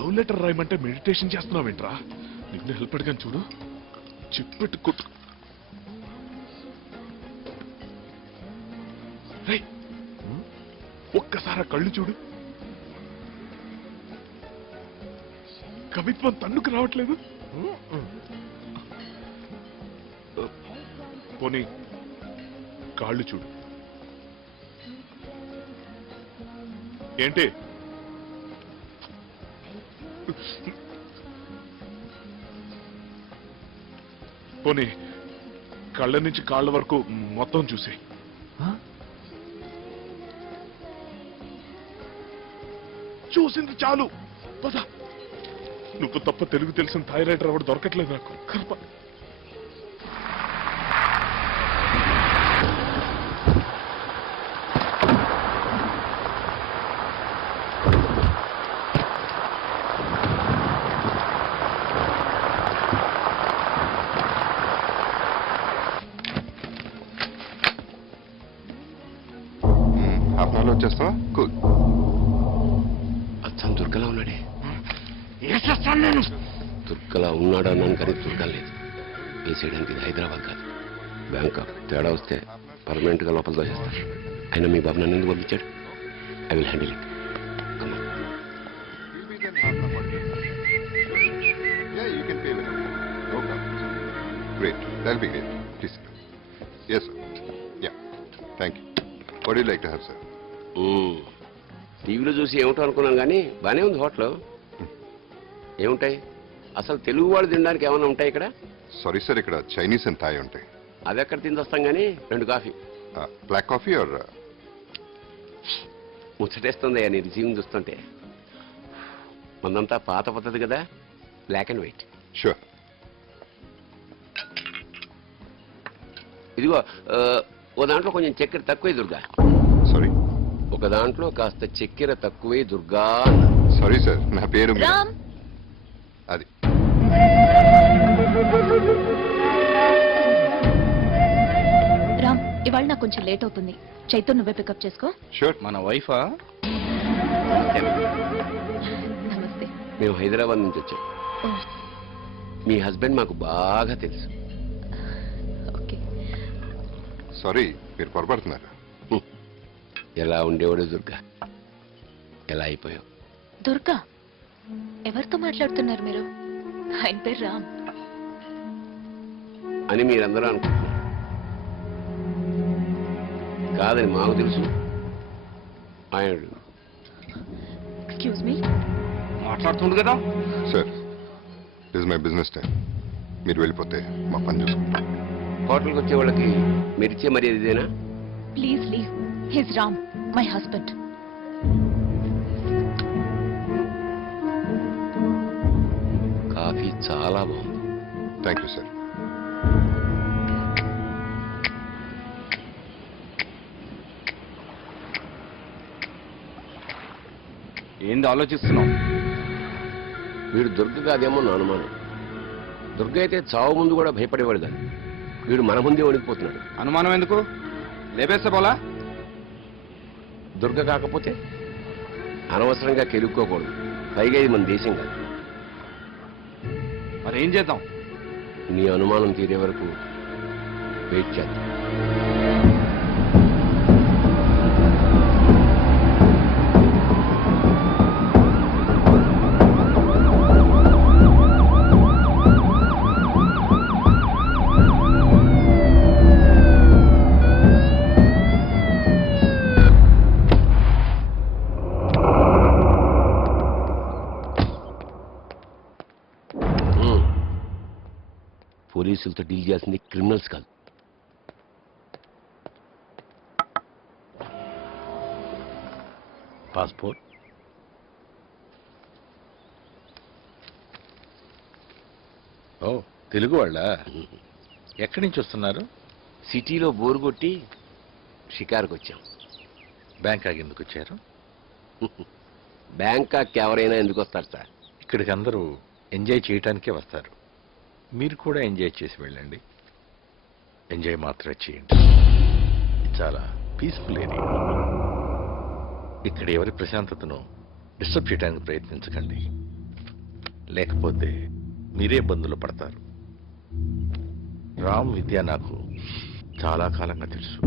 Love letter రాయమంటే meditation చేస్తున్నావేంట్రా? నిన్ను హెల్ప్ అడిగాను చూడు, చెప్పెట్టు కొట్టు. ఒక్కసారి కళ్ళు చూడు, కవిత్వం తన్నుకు రావట్లేదు. పోనీ కాళ్ళు చూడు. ఏంటి పోనీ కళ్ళ నుంచి కాళ్ళ వరకు మొత్తం చూసి. చూసింది చాలు, పద. నువ్వు తప్ప తెలుగు తెలిసిన థైరాయిడ్ రావడం దొరకట్లేదు నాకు. కర్మ. వచ్చేస్తావా? కూల్. అచ్చం దుర్గలా ఉన్నాడే. నేను దుర్గలా ఉన్నాడు అన్నాను కానీ దుర్గా లేదు. వేసేయడానికి ఇది హైదరాబాద్ కాదు, బ్యాంకాక్. తేడా వస్తే పర్మనెంట్ గా లోపల దోచేస్తారు. అయినా మీ బాబు నన్ను ఎందుకు పంపించాడు? I will handle it. Great. That'll be great. Please. Yes, sir. Yeah. Thank you. What do you like to have, sir? టీవీలో చూసి ఏమిటో అనుకున్నాను కానీ బానే ఉంది హోటల్. ఏముంటాయి అసలు? తెలుగు వాళ్ళు తినడానికి ఏమైనా ఉంటాయి ఇక్కడ? సారీ సార్, ఇక్కడ చైనీస్ అండ్ థాయ్ ఉంటాయి. అది ఎక్కడ తిని వస్తాం కానీ 2 కాఫీ. Black coffee or? ముచ్చటేస్తుంది నీ రిసీవింగ్ చూస్తుంటే. మందంతా పాత పద్ధతి కదా, బ్లాక్ అండ్ వైట్. షూర్. ఇదిగో ఓ దాంట్లో కొంచెం చక్కెర తక్కువే దుర్గా. సారీ? ఒక దాంట్లో కాస్త చక్కెర తక్కువే దుర్గా. సారీ సార్, నా పేరు అది. రామ్, ఇవాళ నాకు కొంచెం లేట్ అవుతుంది. చైతన్య నువ్వే పికప్ చేసుకో. షూర్. మన వైఫా? నమస్తే. మేము హైదరాబాద్ నుంచి వచ్చాం. మీ హస్బెండ్ మాకు బాగా తెలుసు. ఓకే. సారీ, మీరు పొరపడుతున్నారు. ఎలా ఉండేవాడు దుర్గా, ఎలా అయిపోయావు? దుర్గా? ఎవరితో మాట్లాడుతున్నారు మీరు? ఆయన పేరు రామ్ అని మీరందరూ అనుకుంటున్నారు. కాదని మాకు తెలుసు. ఆయన ఎక్స్క్యూజ్ మీ. మాట్లాడుతుండు కదా sir, this my business time. మీరు వెళ్ళిపోతే మా పని చూసుకుంటాం. హోటల్కి వచ్చే వాళ్ళకి మీరు ఇచ్చే మర్యాద ఇదేనా? Please leave. His Ram, my husband. Coffee చాలా బాగుంది. Thank you sir. ఏంది ఆలోచిస్తున్నావు? వీడు దుర్గ కాదేమో నా అనుమానం. దుర్గ అయితే చావు ముందు కూడా భయపడేవాడు కాదు. వీడు మన ముందే వణికిపోతున్నాడు. అనుమానం ఎందుకు? లేపేస్తే పోలా? దుర్గ కాకపోతే అనవసరంగా కెలుక్కోకూడదు. పైగా ఇది మన దేశం కాదు. మరి ఏం చేద్దాం? నీ అనుమానం తీరే వరకు వెయిట్ చేద్దాం. పోలీసులతో డీల్ చేయాల్సింది క్రిమినల్స్ కాదు. పాస్పోర్ట్, ఓ తెలుగు వాళ్ళ? ఎక్కడి నుంచి వస్తున్నారు? సిటీలో బోరు కొట్టి షికారుకు వచ్చాం. బ్యాంకాక్ ఎందుకు వచ్చారు? బ్యాంకాక్ ఎవరైనా ఎందుకు వస్తారు సార్? ఇక్కడికి అందరూ ఎంజాయ్ చేయటానికే వస్తారు. మీరు కూడా ఎంజాయ్ చేసి వెళ్ళండి. ఎంజాయ్ మాత్రమే చేయండి. చాలా పీస్ఫుల్ ఏరియా. ఇక్కడ ఎవరి ప్రశాంతతను డిస్టర్బ్ చేయడానికి ప్రయత్నించకండి. లేకపోతే మీరే ఇబ్బందులు పడతారు. రామ్ విద్య నాకు చాలా కాలంగా తెలుసు.